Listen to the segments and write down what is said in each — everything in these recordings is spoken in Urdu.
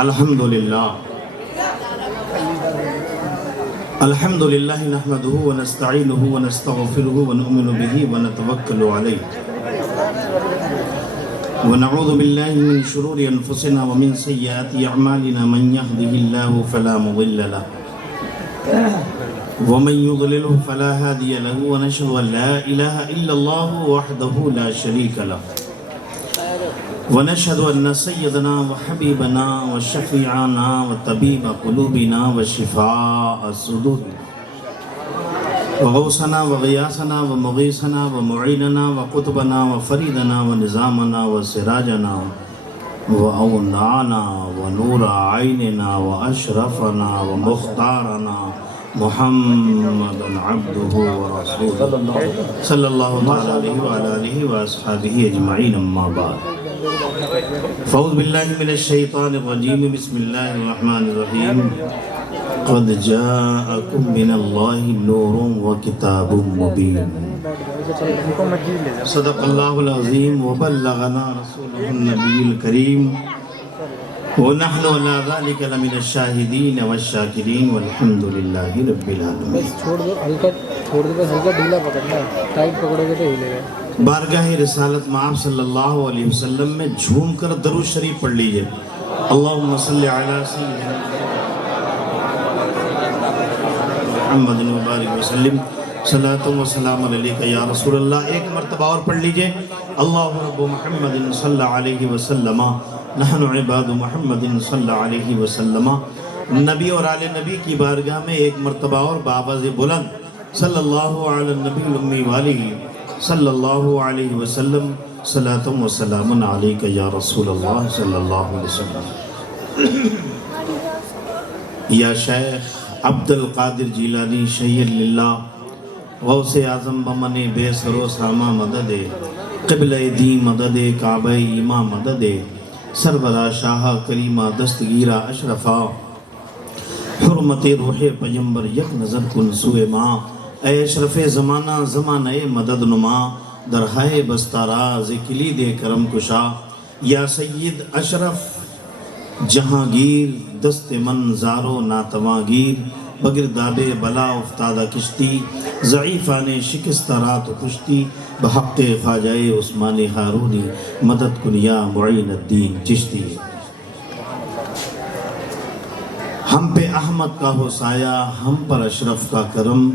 الحمدللہ الحمدللہ نحمده ونستعینه ونستغفره ونؤمن به ونتوکل علیہ ونعوذ باللہ من شرور انفسنا ومن سیئات اعمالنا من يهده الله فلا مضل له ومن يضلله فلا هادي له ونشهد ان لا اله الا الله وحده لا شريك له ونشهد أن سيدنا وحبيبنا وشفيعنا وطبيب قلوبنا وشفاء صدورنا وغوثنا وغياثنا ومغيثنا ومعيننا وقطبنا وفريدنا ونظامنا وسراجنا وأونانا ونور عيننا وأشرفنا ومختارنا محمد عبده ورسوله صلى الله عليه وعلى آله وأصحابه أجمعين أما بعد فاعوذ باللہ من الشیطان الرجیم بسم اللہ الرحمن الرحیم قد جاءکم من اللہ نور وکتاب مبین صدق اللہ العظیم وبلغنا رسولہ النبی الکریم ونحن على ذلك لمن الشاہدین والشاکرین والحمد للہ رب العالمین. چھوڑ دو ہلکا ڈھیلا پکڑنا ہے، ٹائٹ پکڑو گے تو ہلے گا. بارگاہ رسالت مآب صلی اللہ علیہ وسلم میں جھوم کر درود شریف پڑھ لیجئے. اللہم صلی علی سیدنا محمد مبارک وسلم صلاۃ و سلام علیکہ یا رسول اللہ. ایک مرتبہ اور پڑھ لیجئے. اللہ رب محمد صلی علیہ وسلم نحن عباد محمد صلی علیہ وسلم. نبی اور آل نبی کی بارگاہ میں ایک مرتبہ اور بآواز بلند صلی اللہ علی النبی الامی والہ صلی اللہ علیہ وسلم صلاۃ و سلام علیکہ یا رسول اللہ صلی اللہ علیہ وسلم. یا شیخ عبد القادر جیلانی شہید للہ غوث اعظم بمن بے سر و سامہ مدد قبلہ دی مدد کعبہ ایمہ مدد سربراہ شاہ کریمہ دستگیرہ اشرفہ حرمت روح پیمبر یک نظر کن سوئے ماں. اے اشرف زمانہ زمانہ مدد نما درہائے بستاراز کلید کرم کشا. یا سید اشرف جہانگیر دست من زارو ناتواں گیر بگرداب بلا افتادہ کشتی ضعیفان شکست رات و کشتی بحق خواجہ عثمان ہارونی مدد کن یا معین الدین چشتی. ہم پہ احمد کا ہو سایہ ہم پر اشرف کا کرم،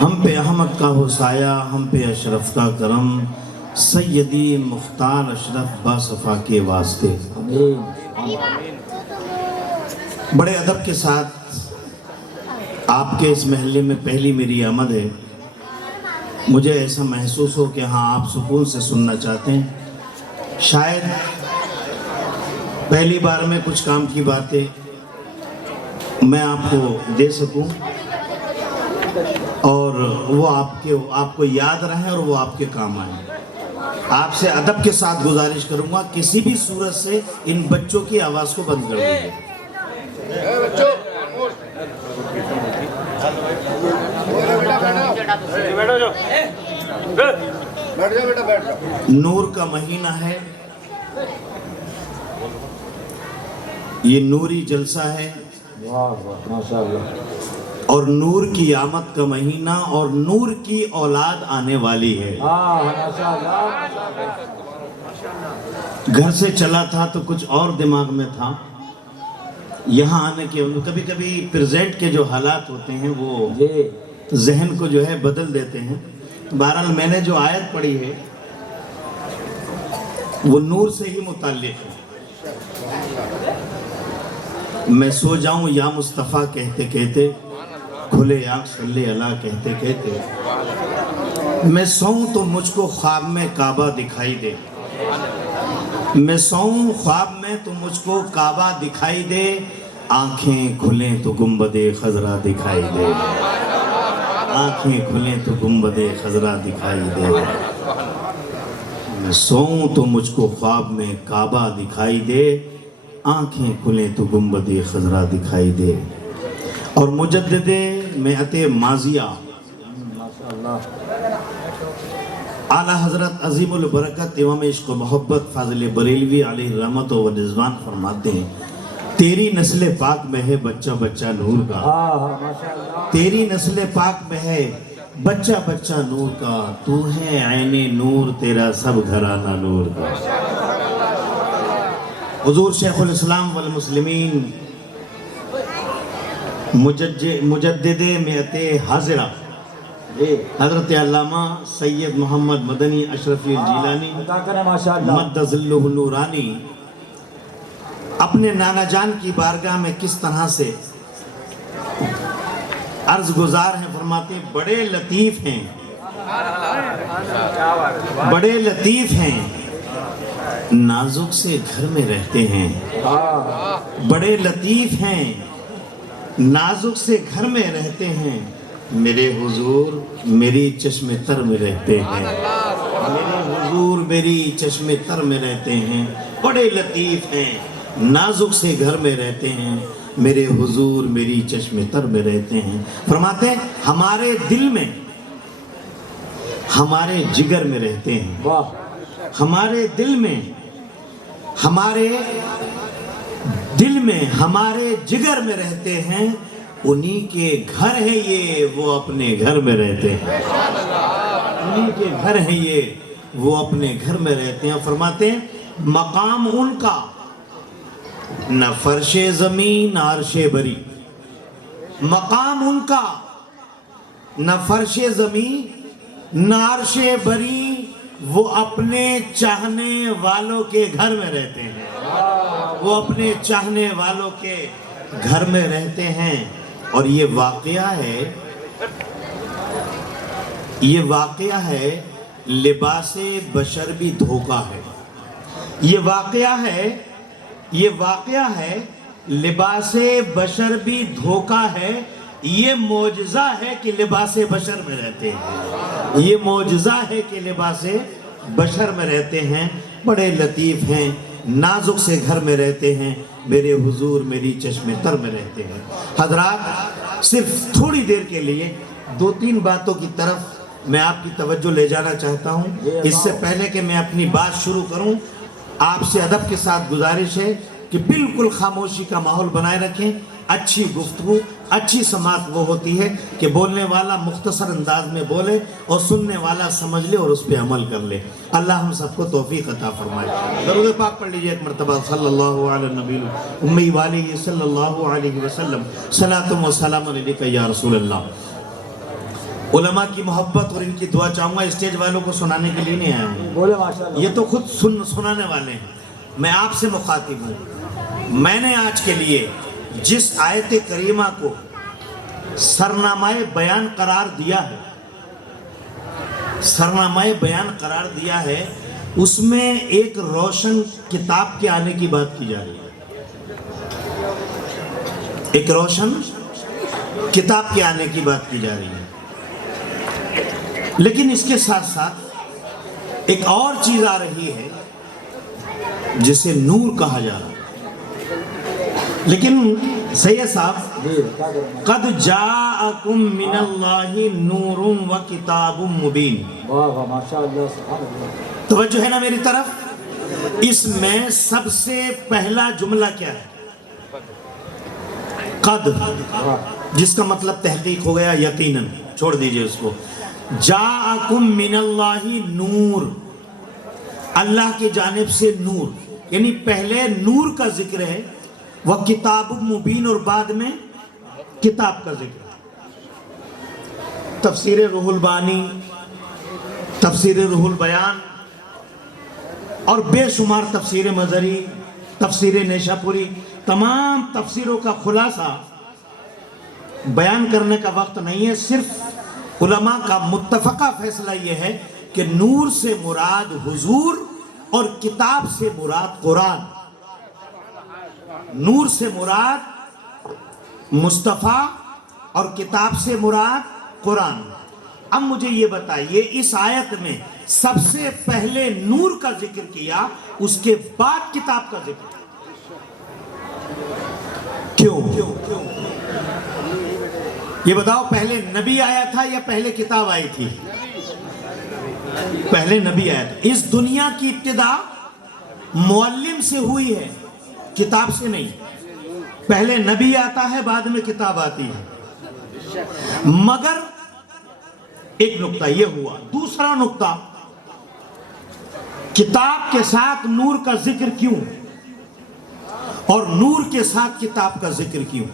ہم پہ احمد کا ہو سایہ ہم پہ اشرف کا کرم، سیدی مختار اشرف باصفا کے واسطے. بڑے ادب کے ساتھ آپ کے اس محلے میں پہلی میری آمد ہے. مجھے ایسا محسوس ہو کہ ہاں آپ سکون سے سننا چاہتے ہیں. شاید پہلی بار میں کچھ کام کی باتیں میں آپ کو دے سکوں اور وہ آپ کو یاد رہیں اور وہ آپ کے کام آئیں. آپ سے ادب کے ساتھ گزارش کروں گا کسی بھی صورت سے ان بچوں کی آواز کو بند کر دیجیے. نور کا مہینہ ہے، یہ نوری جلسہ ہے اور نور کی آمد کا مہینہ اور نور کی اولاد آنے والی ہے. گھر سے چلا تھا تو کچھ اور دماغ میں تھا، یہاں آنے کے کبھی کبھی پریزنٹ کے جو حالات ہوتے ہیں وہ ذہن کو جو ہے بدل دیتے ہیں. بہرحال میں نے جو آیت پڑھی ہے وہ نور سے ہی متعلق ہے. میں سو جاؤں یا مصطفیٰ کہتے کہتے، کھلے آنکھ صلی اللہ کہتے کہتے، میں سوؤں تو مجھ کو خواب میں کعبہ دکھائی دے. میں سوؤں خواب میں تو مجھ کو کعبہ دکھائی دے، آنکھیں کھلیں تو گنبد خضرا دکھائی دے. آنکھیں کھلیں تو گنبد خضرا دکھائی دے. میں سوؤں تو مجھ کو خواب میں کعبہ دکھائی دے، آنکھیں کھلیں تو گنبد خضرا دکھائی دے. اور مجدد میعت ماضیہ اعلیٰ حضرت عظیم البرکت امام عشق و محبت فاضل بریلوی علیہ رحمت و رضوان فرماتے ہیں تیری نسل پاک میں ہے بچہ بچہ نور کا، تیری نسل پاک میں ہے بچہ بچہ نور کا، تو ہے عین نور تیرا سب گھرانہ نور کا۔ حضور شیخ الاسلام والمسلمین مجدد مئت حاضرہ حضرت علامہ سید محمد مدنی اشرفی الجیلانی مد ظلہ النورانی اپنے نانا جان کی بارگاہ میں کس طرح سے عرض گزار ہیں، فرماتے ہیں بڑے لطیف ہیں، بڑے لطیف ہیں، نازک سے گھر میں رہتے ہیں، بڑے لطیف ہیں، نازک سے گھر میں رہتے ہیں، میرے حضور میری چشم تر میں رہتے ہیں، میرے حضور میری چشم تر میں رہتے ہیں، بڑے لطیف ہیں، نازک سے گھر میں رہتے ہیں، میرے حضور میری چشم تر میں رہتے ہیں۔ فرماتے ہیں ہمارے دل میں، ہمارے جگر میں رہتے ہیں، ہمارے دل میں، ہمارے دل میں، ہمارے جگر میں رہتے ہیں، انہی کے گھر ہے یہ وہ اپنے گھر میں رہتے ہیں، انہی کے گھر ہے یہ وہ اپنے گھر میں رہتے ہیں۔ فرماتے ہیں مقام ان کا نہ فرش زمین نہ عرش بری، مقام ان کا نہ فرش زمین نہ عرش بری، وہ اپنے چاہنے والوں کے گھر میں رہتے ہیں، وہ اپنے چاہنے والوں کے گھر میں رہتے ہیں۔ اور یہ واقعہ ہے، یہ واقعہ ہے لباس بشر بھی دھوکہ ہے، یہ واقعہ ہے، یہ واقعہ ہے لباس بشر بھی دھوکہ ہے، یہ معجزہ ہے کہ لباس بشر میں رہتے ہیں، یہ معجزہ ہے کہ لباس بشر میں رہتے ہیں، بڑے لطیف ہیں، نازک سے گھر میں رہتے ہیں، میرے حضور میری چشم تر میں رہتے ہیں۔ حضرات صرف تھوڑی دیر کے لیے دو تین باتوں کی طرف میں آپ کی توجہ لے جانا چاہتا ہوں۔ اس سے پہلے کہ میں اپنی بات شروع کروں، آپ سے ادب کے ساتھ گزارش ہے کہ بالکل خاموشی کا ماحول بنائے رکھیں۔ اچھی گفتگو، اچھی سماعت وہ ہوتی ہے کہ بولنے والا مختصر انداز میں بولے اور سننے والا سمجھ لے اور اس پہ عمل کر لے۔ اللہ ہم سب کو توفیق عطا فرمائے۔ درود پاک پڑھ لیجئے ایک مرتبہ، صلی اللہ علی النبی امی والہ صلی اللہ علیہ وسلم، صلاۃ و سلام علیک یا رسول اللہ۔ علماء کی محبت اور ان کی دعا چاہوں گا، اسٹیج والوں کو سنانے کے لیے نہیں آیا ہوں، یہ تو خود سنانے والے ہیں، میں آپ سے مخاطب ہوں۔ میں نے آج کے لیے جس آیت کریمہ کو سرنامہ بیان قرار دیا ہے، سرنامہ بیان قرار دیا ہے، اس میں ایک روشن کتاب کے آنے کی بات کی جا رہی ہے، ایک روشن کتاب کے آنے کی بات کی جا رہی ہے، لیکن اس کے ساتھ ساتھ ایک اور چیز آ رہی ہے جسے نور کہا جا رہا ہے۔ لیکن سید صاحب، قد جاءکم من اللہ نور و کتاب مبین، توجہ ہے نا میری طرف؟ اس میں سب سے پہلا جملہ کیا ہے؟ قد، جس کا مطلب تحقیق ہو گیا یقیناً، چھوڑ دیجئے اس کو۔ جاءکم من اللہ نور، اللہ کی جانب سے نور، یعنی پہلے نور کا ذکر ہے، وہ کتاب مبین، اور بعد میں کتاب کا ذکر ہے۔ تفسیر روح البانی، تفسیر روح البیان اور بے شمار تفسیر مظہری، تفسیر نیشاپوری، تمام تفسیروں کا خلاصہ بیان کرنے کا وقت نہیں ہے۔ صرف علماء کا متفقہ فیصلہ یہ ہے کہ نور سے مراد حضور اور کتاب سے مراد قرآن، نور سے مراد مصطفیٰ اور کتاب سے مراد قرآن۔ اب مجھے یہ بتائیے، اس آیت میں سب سے پہلے نور کا ذکر کیا، اس کے بعد کتاب کا ذکر کیوں؟ یہ بتاؤ، پہلے نبی آیا تھا یا پہلے کتاب آئی تھی؟ پہلے نبی آیا تھا۔ اس دنیا کی ابتدا معلم سے ہوئی ہے، کتاب سے نہیں۔ پہلے نبی آتا ہے بعد میں کتاب آتی ہے. مگر ایک نقطہ یہ ہوا. دوسرا نقطہ, کتاب کے ساتھ نور کا ذکر کیوں اور نور کے ساتھ کتاب کا ذکر کیوں؟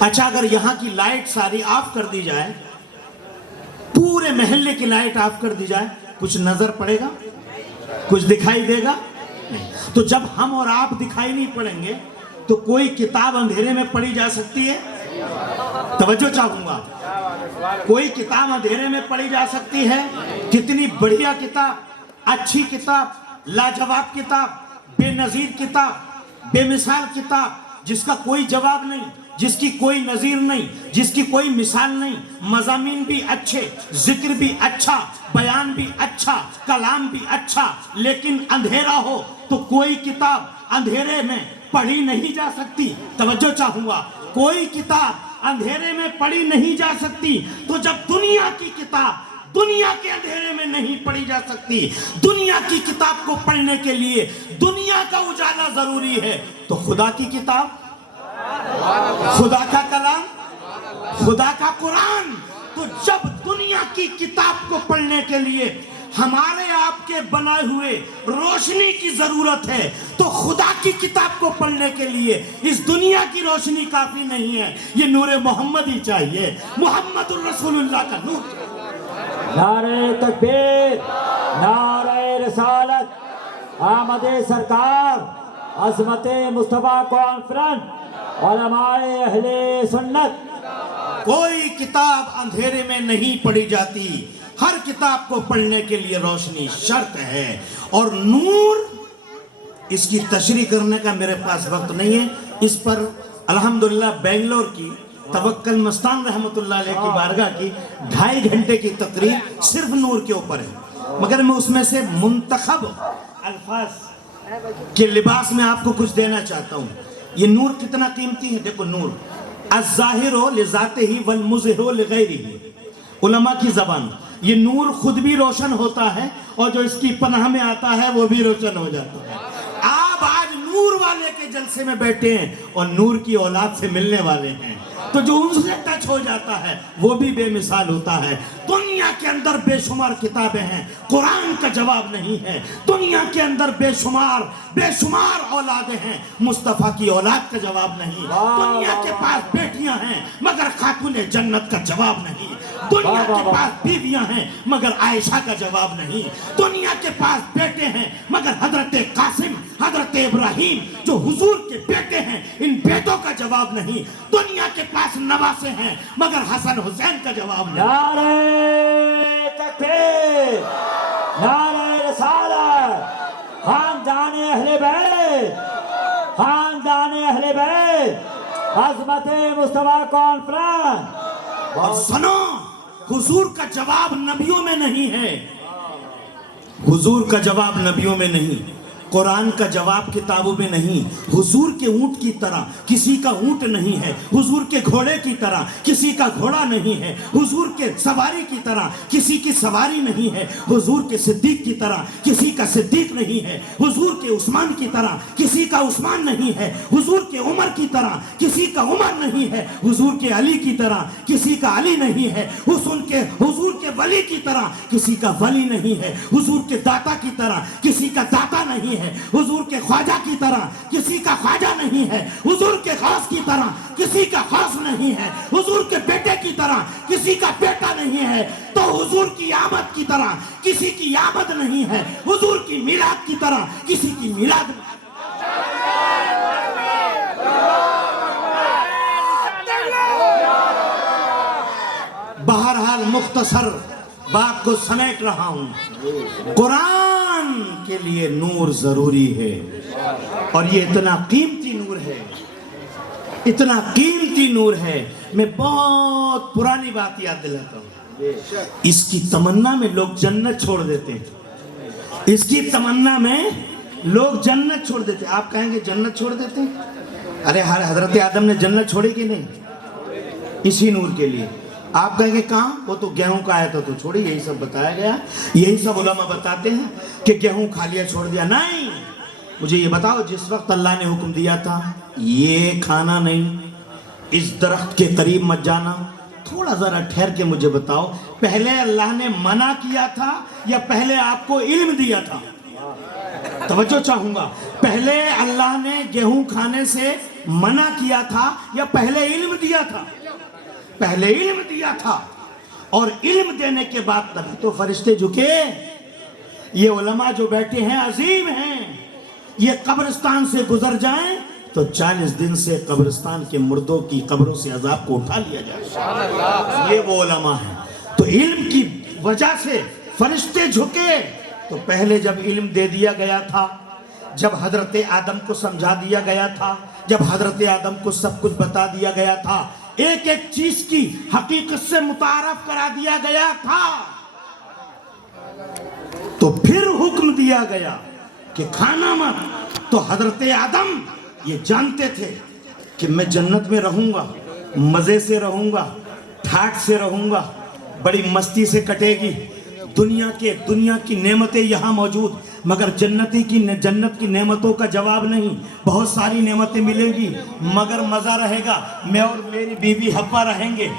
اچھا, اگر یہاں کی لائٹ ساری آف کر دی جائے, پورے محلے کی لائٹ آف کر دی جائے, کچھ نظر پڑے گا؟ کچھ دکھائی دے گا؟ تو جب ہم اور آپ دکھائی نہیں پڑیں گے تو کوئی کتاب اندھیرے میں پڑھی جا سکتی ہے؟ توجہ چاہوں گا. کوئی کتاب اندھیرے میں پڑھی جا سکتی ہے؟ کتنی بڑھیا کتاب, اچھی کتاب, لاجواب کتاب, بے نظیر کتاب, بے مثال کتاب, جس کا کوئی جواب نہیں, جس کی کوئی نظیر نہیں, جس کی کوئی مثال نہیں, مضامین بھی اچھے, ذکر بھی اچھا, بیان بھی اچھا, کلام بھی اچھا, لیکن اندھیرا ہو تو کوئی کتاب اندھیرے میں پڑھی نہیں جا سکتی. توجہ چاہوں گا, کوئی کتاب اندھیرے میں پڑھی نہیں جا سکتی. تو جب دنیا کی کتاب دنیا کے اندھیرے میں نہیں پڑھی جا سکتی, دنیا کی کتاب کو پڑھنے کے لیے دنیا کا اجالا ضروری ہے, تو خدا کی کتاب, خدا کا کلام, خدا کا قرآن, تو جب دنیا کی کتاب کو پڑھنے کے لیے ہمارے آپ کے بنائے ہوئے روشنی کی ضرورت ہے, تو خدا کی کتاب کو پڑھنے کے لیے اس دنیا کی روشنی کافی نہیں ہے, یہ نور محمد ہی چاہیے, محمد الرسول اللہ کا نور. نعرہ تکبیر, نعرہ رسالت, آمد سرکار, عظمت مصطفیٰ کانفرنس, علماء اہل سنت. کوئی کتاب اندھیرے میں نہیں پڑھی جاتی, ہر کتاب کو پڑھنے کے لیے روشنی شرط ہے. اور نور, اس کی تشریح کرنے کا میرے پاس وقت نہیں ہے. اس پر الحمدللہ بینگلور کی توکل مستان رحمت اللہ علیہ کی بارگاہ کی 2.5 گھنٹے کی تقریر صرف نور کے اوپر ہے, مگر میں اس میں سے منتخب الفاظ کے لباس میں آپ کو کچھ دینا چاہتا ہوں. یہ نور کتنا قیمتی ہے. دیکھو, نور الظاہر لذاتہ والمظہر لغیرہ, علماء کی زبان, یہ نور خود بھی روشن ہوتا ہے اور جو اس کی پناہ میں آتا ہے وہ بھی روشن ہو جاتا ہے. آپ آج نور والے کے جلسے میں بیٹھے ہیں اور نور کی اولاد سے ملنے والے ہیں, تو جو ان سے ٹچ ہو جاتا ہے وہ بھی بے مثال ہوتا ہے. دنیا کے اندر بے شمار کتابیں ہیں, قرآن کا جواب نہیں ہے. دنیا کے اندر بے شمار اولادیں ہیں, مصطفیٰ کی اولاد کا جواب نہیں. دنیا کے پاس بیٹیاں ہیں مگر خاتون جنت کا جواب نہیں. دنیا کے پاس بیویاں ہیں مگر عائشہ کا جواب نہیں. دنیا کے پاس بیٹے ہیں مگر حضرت قاسم, حضرت ابراہیم جو حضور کے بیٹے ہیں, ان بیٹوں کا جواب نہیں. دنیا کے پاس نواسے ہیں مگر حسن حسین کا جواب نہیں. نعرہ تکبیر, نعرہ رسالت, خاندان اہل بیت, خاندان اہل بیت, عظمت مصطفیٰ کانفرنس. اور سنو, حضور کا جواب نبیوں میں نہیں ہے, حضور کا جواب نبیوں میں نہیں, قرآن کا جواب کتابوں میں نہیں. حضور کے اونٹ کی طرح کسی کا اونٹ نہیں ہے, حضور کے گھوڑے کی طرح کسی کا گھوڑا نہیں ہے, حضور کے سواری کی طرح کسی کی سواری نہیں ہے, حضور کے صدیق کی طرح کسی کا صدیق نہیں ہے, حضور کے عثمان کی طرح کسی کا عثمان نہیں ہے, حضور کے عمر کی طرح کسی کا عمر نہیں ہے, حضور کے علی کی طرح کسی کا علی نہیں ہے, حضور کے ولی کی طرح کسی کا ولی نہیں ہے, حضور کے داتا کی طرح کسی کا داتا نہیں ہے, حضور کے خواجہ کی طرح کسی کا خواجہ نہیں ہے, حضور کے غوث کی طرح کسی کا غوث نہیں ہے, حضور کے بیٹے کی طرح کسی کا بیٹا نہیں ہے, تو حضور کی آمد کی طرح کسی کی آمد نہیں ہے, حضور کی میلاد کی طرح کسی کی میلاد نہیں. بہرحال مختصر بات کو سمیٹ رہا ہوں, قرآن کے لیے نور ضروری ہے, اور یہ اتنا قیمتی نور ہے, اتنا قیمتی نور ہے. میں بہت پرانی بات یاد دلاتا ہوں, اس کی تمنا میں لوگ جنت چھوڑ دیتے ہیں, اس کی تمنا میں لوگ جنت چھوڑ دیتے ہیں. آپ کہیں گے جنت چھوڑ دیتے ہیں, ارے حضرت آدم نے جنت چھوڑی کہ نہیں اسی نور کے لیے. آپ کہیں گے کہاں, وہ تو گیہوں کا آیا تھا تو چھوڑی, یہی سب بتایا گیا, یہی سب علماء بتاتے ہیں کہ گیہوں کھا لیا چھوڑ دیا. نہیں, مجھے یہ بتاؤ جس وقت اللہ نے حکم دیا تھا یہ کھانا نہیں، اس درخت کے قریب مت جانا، تھوڑا ذرا ٹھہر کے مجھے بتاؤ پہلے اللہ نے منع کیا تھا یا پہلے آپ کو علم دیا تھا؟ توجہ چاہوں گا، پہلے اللہ نے گیہوں کھانے سے منع کیا تھا یا پہلے علم دیا تھا؟ پہلے علم دیا تھا، اور علم دینے کے بعد تبھی تو فرشتے جھکے۔ یہ علماء جو بیٹھے ہیں عظیم ہیں، یہ قبرستان سے گزر جائیں تو 40 دن سے قبرستان کے مردوں کی قبروں سے عذاب کو اٹھا لیا جائے۔ یہ وہ علماء ہیں۔ تو علم کی وجہ سے فرشتے جھکے۔ تو پہلے جب علم دے دیا گیا تھا، جب حضرت آدم کو سمجھا دیا گیا تھا، جب حضرت آدم کو سب کچھ بتا دیا گیا تھا، ایک ایک چیز کی حقیقت سے متعارف کرا دیا گیا تھا، تو پھر حکم دیا گیا کہ کھانا مت۔ تو حضرت آدم یہ جانتے تھے کہ میں جنت میں رہوں گا، مزے سے رہوں گا، ٹھاٹ سے رہوں گا، بڑی مستی سے کٹے گی، دنیا کی نعمتیں یہاں موجود، مگر جنت کی نعمتوں کا جواب نہیں۔ بہت ساری نعمتیں ملیں گی مگر مزہ رہے گا، میں اور میری بیوی حبہ رہیں گے۔